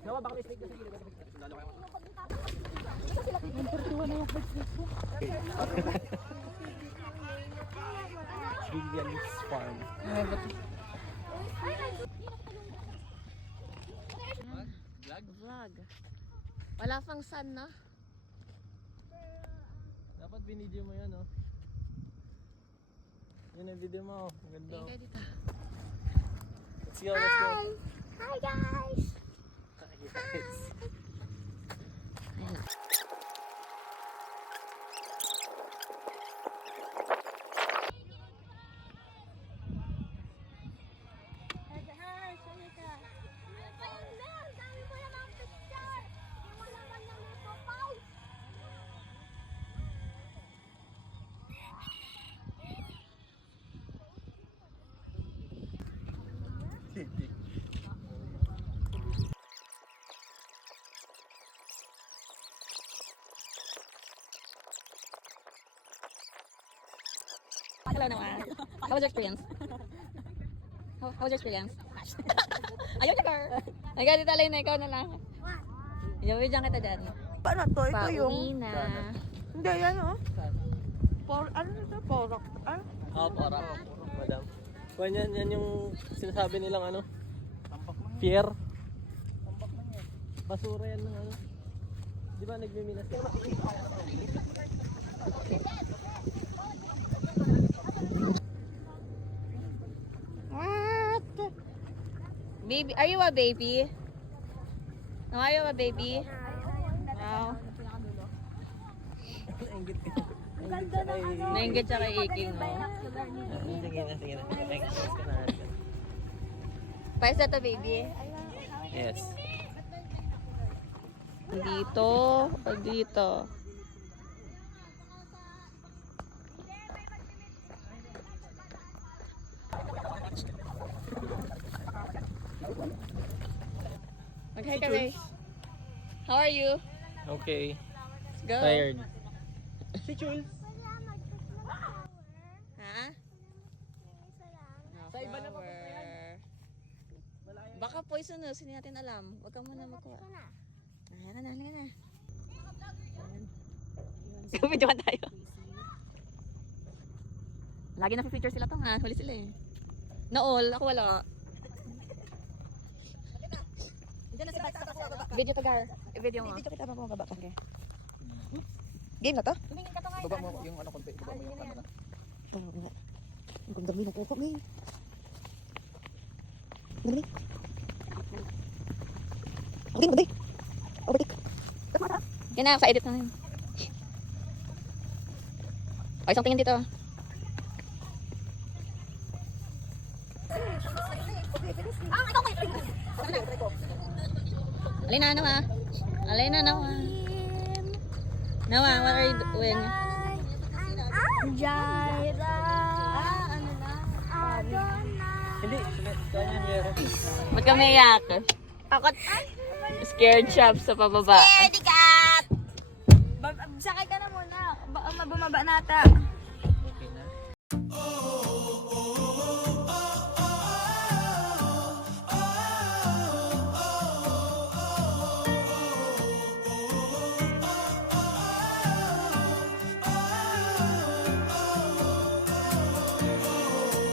Nawa, baka may snake na sige. Williams Farm. Vlog. Wala pang sun, no? Dapat binidyo mo yan, oh. Yun ang video mo. Ang ganda. Tingin kayo dito. Let's go, let's go. Hi guys! Yes. Ayan na. Hello naman. How was your experience? How was your experience? Ayaw niya, girl. Nagka, dito alay na, ikaw na lang. Iyaw-iyaw kita dyan. Paano to? Ito yung... Pauwi na. Hindi, yan o. Ano ito? Porok. Ah? Porok. Madam. Kung yan yung sinasabi nilang ano? Pier. Basura yan ng ano? Di ba nagmiminas yan? What? Baby, are you a baby? No, are you a baby? No. Nainggit siya kay Iking, no? Sige na. Next ka na. Paisa to, baby. Yes. Dito. O dito. Mag-hi ka, Ray. How are you? Okay. Let's go. Tired. Si Jules. Ha? No Sa iba na pa flower. Baka poisonous, hindi natin alam. Huwag ka muna magkuha. Halika na, halika na. Video ka tayo. Lagi na feature sila tong huli sila eh. Naol, ako wala. Video ka, Gar. Video mo. Video kita pa baba ka. Okay. Game na to? Baba mo yung ano konti. Baba mo yung camera. Oo nga. Ang ganda mo nakuha mo eh. Dali. Okay, magday. Overtake. Yan na, pa-edit na yun. O, isang tingin dito. Alina, Nawa. Alina, Nawa. Nawa, what are you doing? Jaira. Ano na? Hindi. Kanya meron. Ba't kami iyak? Takot. Scared siya sa pababa. Ready cat! Sakay ka na muna. Bumaba na ata. Okay na.